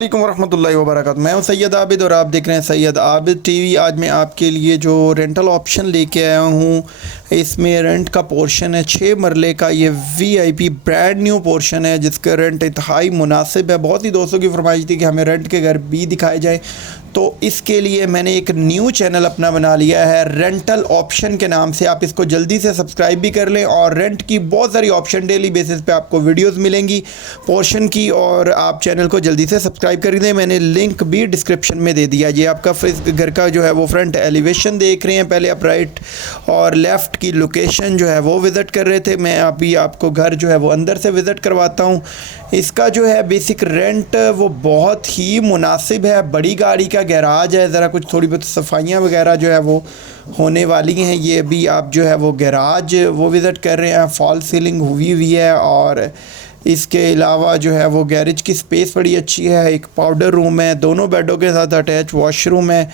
वालेकुम वरहमतुल्लाहि वबरकातुहू। मैं हूं सैयद आबिद और आप देख रहे हैं सैयद आबिद टीवी। आज मैं आपके लिए जो रेंटल ऑप्शन लेके आया हूं, इसमें रेंट का पोर्शन है 6 मरले का। ये वीआईपी ब्रांड न्यू पोर्शन है जिसका रेंट इंतहाई मुनासिब है। बहुत ही दोस्तों की फरमाइश थी कि हमें रेंट के घर भी दिखाए जाए, तो इसके लिए मैंने एक न्यू चैनल अपना बना लिया है रेंटल ऑप्शन के नाम से। आप इसको जल्दी से सब्सक्राइब भी कर लें और रेंट की बहुत सारी ऑप्शन डेली बेसिस पे आपको वीडियोस मिलेंगी पोर्शन की, और आप चैनल को जल्दी से सब्सक्राइब कर दें। मैंने लिंक भी डिस्क्रिप्शन में दे दिया। ये आपका घर का जो है वो फ्रंट एलिवेशन देख रहे हैं। पहले आप राइट और लेफ़्ट की लोकेशन जो है वो विज़िट कर रहे थे। मैं अभी आपको घर जो है वो अंदर से विज़िट करवाता हूँ। इसका जो है बेसिक रेंट वो बहुत ही मुनासिब है। बड़ी गाड़ी का गैराज है, ज़रा कुछ थोड़ी बहुत सफाइयाँ वगैरह जो है वो होने वाली हैं। ये भी आप जो है वो गैराज वो विज़िट कर रहे हैं। फॉल सीलिंग हुई हुई है और इसके अलावा जो है वो गैरेज की स्पेस बड़ी अच्छी है। एक पाउडर रूम है, दोनों बेडों के साथ अटैच वॉशरूम है।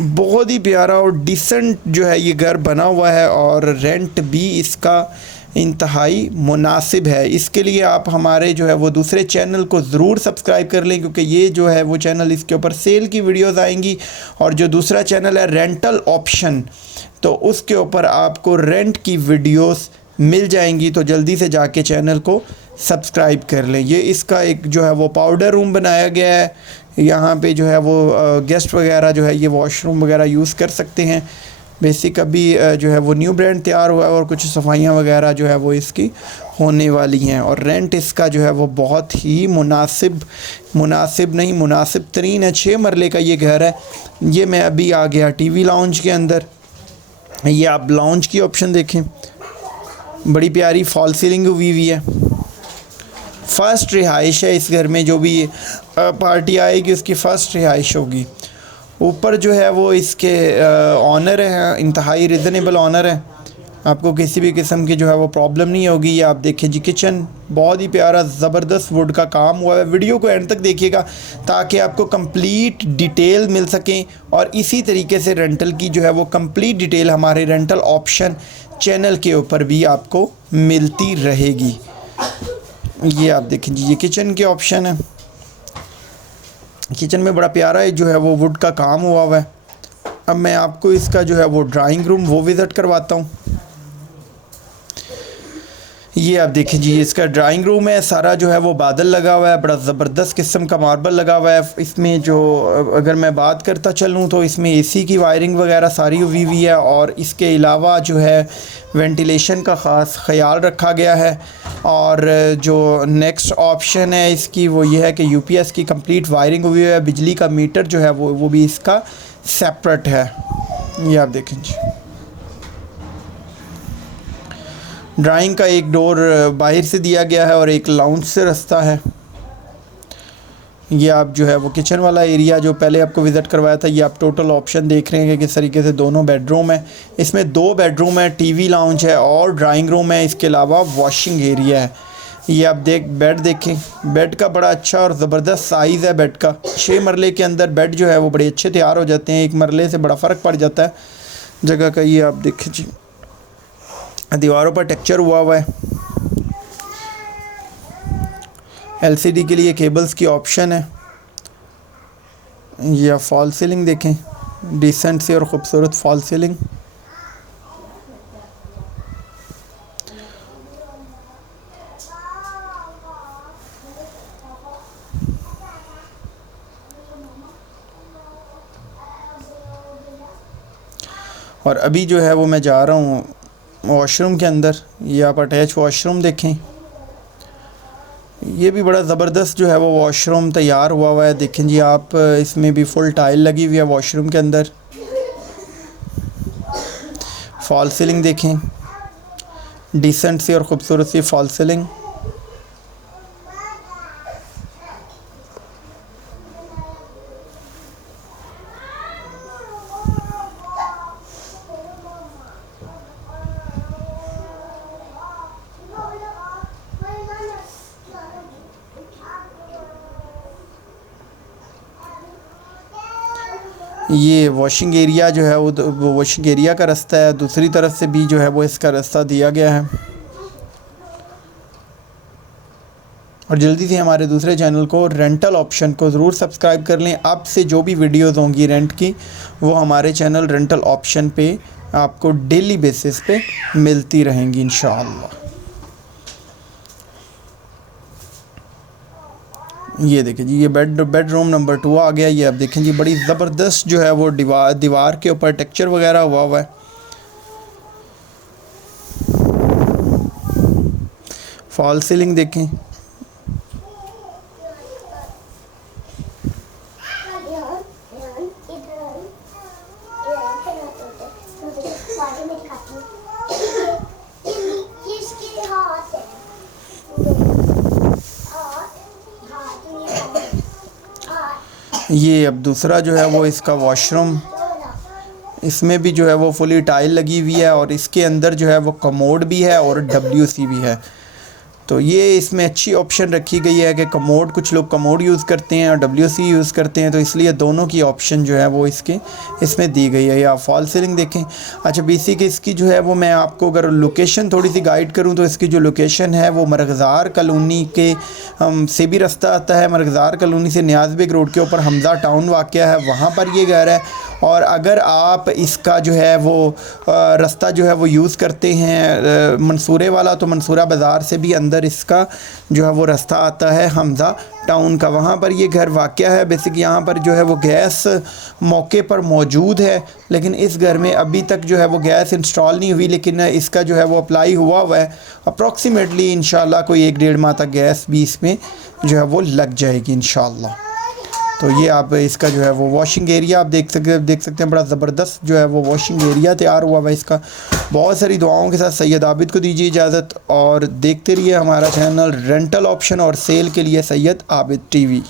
बहुत ही प्यारा और डिसेंट जो है ये घर बना हुआ है और रेंट भी इसका इंतहाई मुनासिब है। इसके लिए आप हमारे जो है वो दूसरे चैनल को ज़रूर सब्सक्राइब कर लें, क्योंकि ये जो है वो चैनल इसके ऊपर सेल की वीडियोस आएंगी। और जो दूसरा चैनल है रेंटल ऑप्शन, तो उसके ऊपर आपको रेंट की वीडियोस मिल जाएंगी। तो जल्दी से जाके चैनल को सब्सक्राइब कर लें। ये इसका एक जो है वो पाउडर रूम बनाया गया है। यहाँ पे जो है वो गेस्ट वगैरह जो है ये वॉशरूम वगैरह यूज़ कर सकते हैं। बेसिक अभी जो है वो न्यू ब्रांड तैयार हुआ है और कुछ सफाइयाँ वगैरह जो है वो इसकी होने वाली हैं। और रेंट इसका जो है वो बहुत ही मुनासिब तरीन है। 6 मरले का ये घर है। ये मैं अभी आ गया टीवी लाउंज के अंदर। ये आप लाउंज की ऑप्शन देखें, बड़ी प्यारी फॉल सीलिंग हुई है। फ़र्स्ट रिहाइश है इस घर में। जो भी पार्टी आएगी उसकी फ़र्स्ट रिहाइश होगी। ऊपर जो है वो इसके ऑनर हैं, इंतहाई रिजनेबल ऑनर है। आपको किसी भी किस्म की जो है वो प्रॉब्लम नहीं होगी। ये आप देखें जी, किचन बहुत ही प्यारा ज़बरदस्त वुड का काम हुआ है। वीडियो को एंड तक देखिएगा ताकि आपको कंप्लीट डिटेल मिल सकें। और इसी तरीके से रेंटल की जो है वो कंप्लीट डिटेल हमारे रेंटल ऑप्शन चैनल के ऊपर भी आपको मिलती रहेगी। ये आप देखें जी, ये किचन के ऑप्शन है। किचन में बड़ा प्यारा है जो है वो वुड का काम हुआ है। अब मैं आपको इसका जो है वो ड्राइंग रूम वो विज़िट करवाता हूँ। ये आप देखें जी, इसका ड्राइंग रूम है। सारा जो है वो बादल लगा हुआ है, बड़ा ज़बरदस्त किस्म का मार्बल लगा हुआ है। इसमें जो अगर मैं बात करता चलूँ तो इसमें एसी की वायरिंग वगैरह सारी हुई है। और इसके अलावा जो है वेंटिलेशन का ख़ास ख्याल रखा गया है। और जो नेक्स्ट ऑप्शन है इसकी वो ये है कि यूपीएस की कंप्लीट वायरिंग हुई है। बिजली का मीटर जो है वो भी इसका सेपरेट है। ये आप देखें जी, ड्राइंग का एक डोर बाहर से दिया गया है और एक लाउंज से रास्ता है। ये आप जो है वो किचन वाला एरिया जो पहले आपको विज़िट करवाया था, ये आप टोटल ऑप्शन देख रहे हैं कि किस तरीके से दोनों बेडरूम है। इसमें 2 बेडरूम है, टीवी लाउंज है और ड्राइंग रूम है। इसके अलावा वॉशिंग एरिया है। ये आप बेड देखें, बेड का बड़ा अच्छा और ज़बरदस्त साइज़ है बेड का। 6 मरले के अंदर बेड जो है वो बड़े अच्छे तैयार हो जाते हैं। 1 मरले से बड़ा फ़र्क पड़ जाता है जगह का। ये आप देखें जी, दीवारों पर टेक्सचर हुआ है। एलसीडी के लिए केबल्स की ऑप्शन है। यह फॉल सीलिंग देखें, डिसेंट सी और ख़ूबसूरत फॉल सीलिंग। और अभी जो है वो मैं जा रहा हूँ वॉशरूम के अंदर। ये आप अटैच वॉशरूम देखें, ये भी बड़ा ज़बरदस्त जो है वो वॉशरूम तैयार हुआ है। देखें जी आप, इसमें भी फुल टाइल लगी हुई है वॉशरूम के अंदर। फॉल सीलिंग देखें, डिसेंट सी और ख़ूबसूरत सी फॉल सीलिंग। ये वॉशिंग एरिया जो है वो वॉशिंग एरिया का रास्ता है। दूसरी तरफ से भी जो है वो इसका रास्ता दिया गया है। और जल्दी से हमारे दूसरे चैनल को रेंटल ऑप्शन को ज़रूर सब्सक्राइब कर लें। अब से जो भी वीडियोज़ होंगी रेंट की वो हमारे चैनल रेंटल ऑप्शन पे आपको डेली बेसिस पे मिलती रहेंगी इंशाअल्लाह। ये देखें जी, ये बेडरूम नंबर 2 आ गया। ये अब देखें जी, बड़ी ज़बरदस्त जो है वो दीवार के ऊपर टेक्सचर वगैरह हुआ है। फॉल सीलिंग देखें, ये अब दूसरा जो है वो इसका वॉशरूम, इसमें भी जो है वो फुली टाइल लगी हुई है और इसके अंदर जो है वो कमोड भी है और WC भी है। तो ये इसमें अच्छी ऑप्शन रखी गई है कि कमोड, कुछ लोग कमोड यूज़ करते हैं और WC यूज़ करते हैं, तो इसलिए दोनों की ऑप्शन जो है वो इसमें दी गई है। या फॉल सीलिंग देखें। अच्छा, बेसिक इसकी जो है वो मैं आपको अगर लोकेशन थोड़ी सी गाइड करूं तो इसकी जो लोकेशन है वो मरगज़ार कॉलोनी के से भी रास्ता आता है। मरगज़ार कॉलोनी से नियाज़ बेग रोड के ऊपर हमज़ा टाउन वाक़या है, वहाँ पर ये घर है। और अगर आप इसका जो है वो रास्ता जो है वो यूज़ करते हैं मंसूरे वाला, तो मंसूरा बाज़ार से भी अंदर इसका जो है वो रास्ता आता है हमज़ा टाउन का, वहाँ पर ये घर वाक़या है। बेसिक यहाँ पर जो है वो गैस मौके पर मौजूद है, लेकिन इस घर में अभी तक जो है वो गैस इंस्टॉल नहीं हुई, लेकिन इसका जो है वो अप्लाई हुआ है। अप्रॉक्सीमेटली इंशाल्लाह कोई 1-1.5 माह तक गैस भी इसमें जो है वो लग जाएगी इंशाल्लाह। तो ये आप इसका जो है वो वॉशिंग एरिया आप देख सकते हैं, बड़ा ज़बरदस्त जो है वो वॉशिंग एरिया तैयार हुआ है इसका। बहुत सारी दुआओं के साथ सैयद आबिद को दीजिए इजाज़त और देखते रहिए हमारा चैनल रेंटल ऑप्शन और सेल के लिए सैयद आबिद TV।